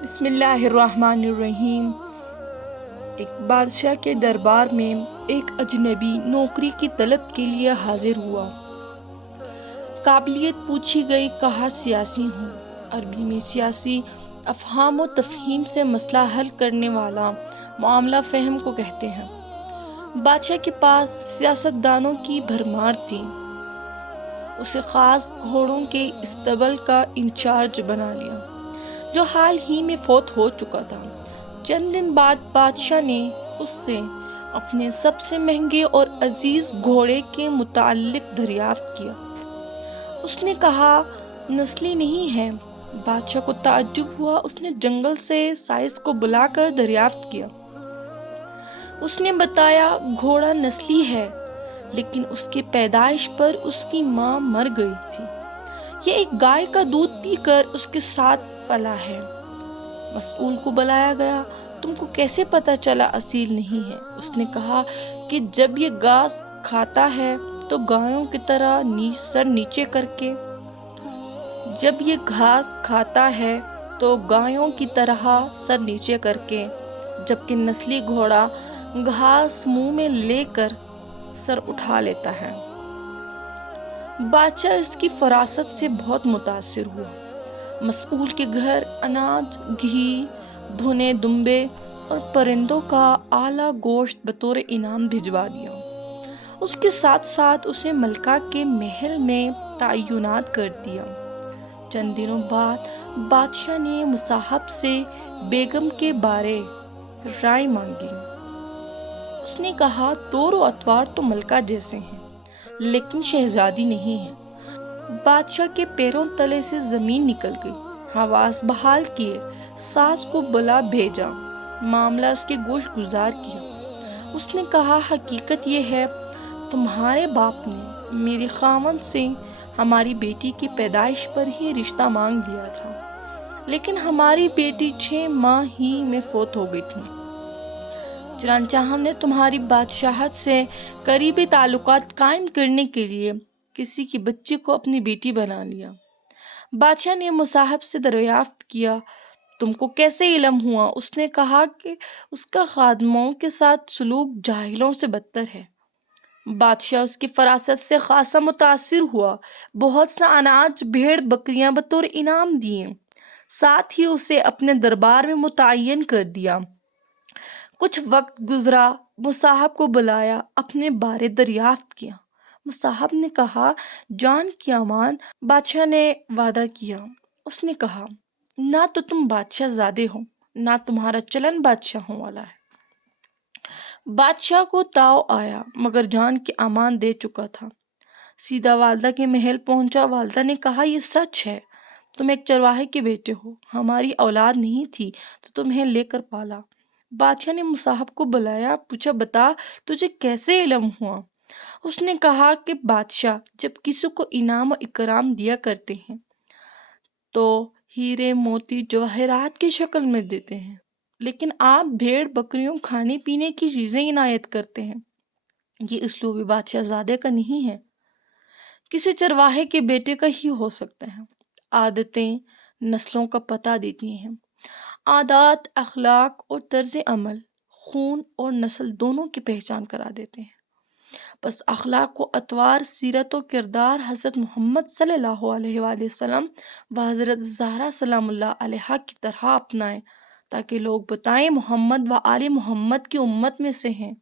بسم اللہ الرحمن الرحیم۔ ایک بادشاہ کے دربار میں ایک اجنبی نوکری کی طلب کے لیے حاضر ہوا۔ قابلیت پوچھی گئی، کہا سیاسی ہوں۔ عربی میں سیاسی افہام و تفہیم سے مسئلہ حل کرنے والا معاملہ فہم کو کہتے ہیں۔ بادشاہ کے پاس سیاست دانوں کی بھرمار تھی۔ اسے خاص گھوڑوں کے اسطبل کا انچارج بنا لیا، جو حال ہی میں فوت ہو چکا تھا۔ چند دن بعد بادشاہ نے اس سے اپنے سب سے مہنگے اور عزیز گھوڑے کے متعلق دریافت کیا۔ اس نے کہا نسلی نہیں ہے۔ بادشاہ کو تعجب ہوا۔ اس نے جنگل سے سائس کو بلا کر دریافت کیا۔ اس نے بتایا گھوڑا نسلی ہے، لیکن اس کی پیدائش پر اس کی ماں مر گئی تھی۔ یہ ایک گائے کا دودھ پی کر اس کے ساتھ پلا ہے۔ مسئول کو بلایا گیا۔ تم کو کیسے پتا چلا اصیل نہیں ہے؟ اس نے کہا کہ جب یہ گھاس کھاتا ہے تو گایوں کی طرح سر نیچے کر کے جبکہ نسلی گھوڑا گھاس منہ میں لے کر سر اٹھا لیتا ہے۔ بادشاہ اس کی فراست سے بہت متاثر ہوا۔ مسئول کے گھر اناج، گھی، بھنے دمبے اور پرندوں کا اعلیٰ گوشت بطور انعام بھجوا دیا۔ اس کے ساتھ ساتھ اسے ملکہ کے محل میں تعینات کر دیا۔ چند دنوں بعد بادشاہ نے مصاحب سے بیگم کے بارے رائے مانگی۔ اس نے کہا طور و اطوار تو ملکہ جیسے ہیں، لیکن شہزادی نہیں ہے۔ بادشاہ کے پیروں تلے سے زمین نکل گئی۔ حواس بحال کیے، ساس کو بلا بھیجا، معاملہ اس کے گوش گزار کیا۔ اس نے کہا حقیقت یہ ہے، تمہارے باپ نے میرے خاوند سے ہماری بیٹی کی پیدائش پر ہی رشتہ مانگ لیا تھا، لیکن ہماری بیٹی 6 ماہ ہی میں فوت ہو گئی تھی۔ چنانچہ ہم نے تمہاری بادشاہت سے قریبی تعلقات قائم کرنے کے لیے کسی کی بچی کو اپنی بیٹی بنا لیا۔ بادشاہ نے مصاحب سے دریافت کیا تم کو کیسے علم ہوا؟ اس نے کہا کہ اس کا خادموں کے ساتھ سلوک جاہلوں سے بدتر ہے۔ بادشاہ اس کی فراست سے خاصا متاثر ہوا۔ بہت سا اناج، بھیڑ بکریاں بطور انعام دیے، ساتھ ہی اسے اپنے دربار میں متعین کر دیا۔ کچھ وقت گزرا، مصاحب کو بلایا، اپنے بارے دریافت کیا۔ مصاحب نے کہا جان کی امان۔ بادشاہ نے وعدہ کیا۔ اس نے کہا نہ تو تم بادشاہ زادے ہو، نہ تمہارا چلن بادشاہوں والا ہے۔ بادشاہ کو تاؤ آیا، مگر جان کی امان دے چکا تھا۔ سیدھا والدہ کے محل پہنچا۔ والدہ نے کہا یہ سچ ہے، تم ایک چرواہے کے بیٹے ہو، ہماری اولاد نہیں تھی تو تمہیں لے کر پالا۔ بادشاہ نے مصاحب کو بلایا، پوچھا بتا تجھے کیسے علم ہوا؟ اس نے کہا کہ بادشاہ جب کسی کو انعام و اکرام دیا کرتے ہیں تو ہیرے موتی جواہرات کی شکل میں دیتے ہیں، لیکن آپ بھیڑ بکریوں کھانے پینے کی چیزیں عنایت کرتے ہیں۔ یہ اسلوب بادشاہ زادے کا نہیں ہے، کسی چرواہے کے بیٹے کا ہی ہو سکتا ہے۔ عادتیں نسلوں کا پتہ دیتی ہیں۔ عادات، اخلاق اور طرز عمل خون اور نسل دونوں کی پہچان کرا دیتے ہیں۔ بس اخلاق و اطوار، سیرت و کردار حضرت محمد صلی اللہ علیہ وآلہ وسلم و حضرت زہرا سلام اللہ علیہا کی طرح اپنائیں، تاکہ لوگ بتائیں محمد و آل محمد کی امت میں سے ہیں۔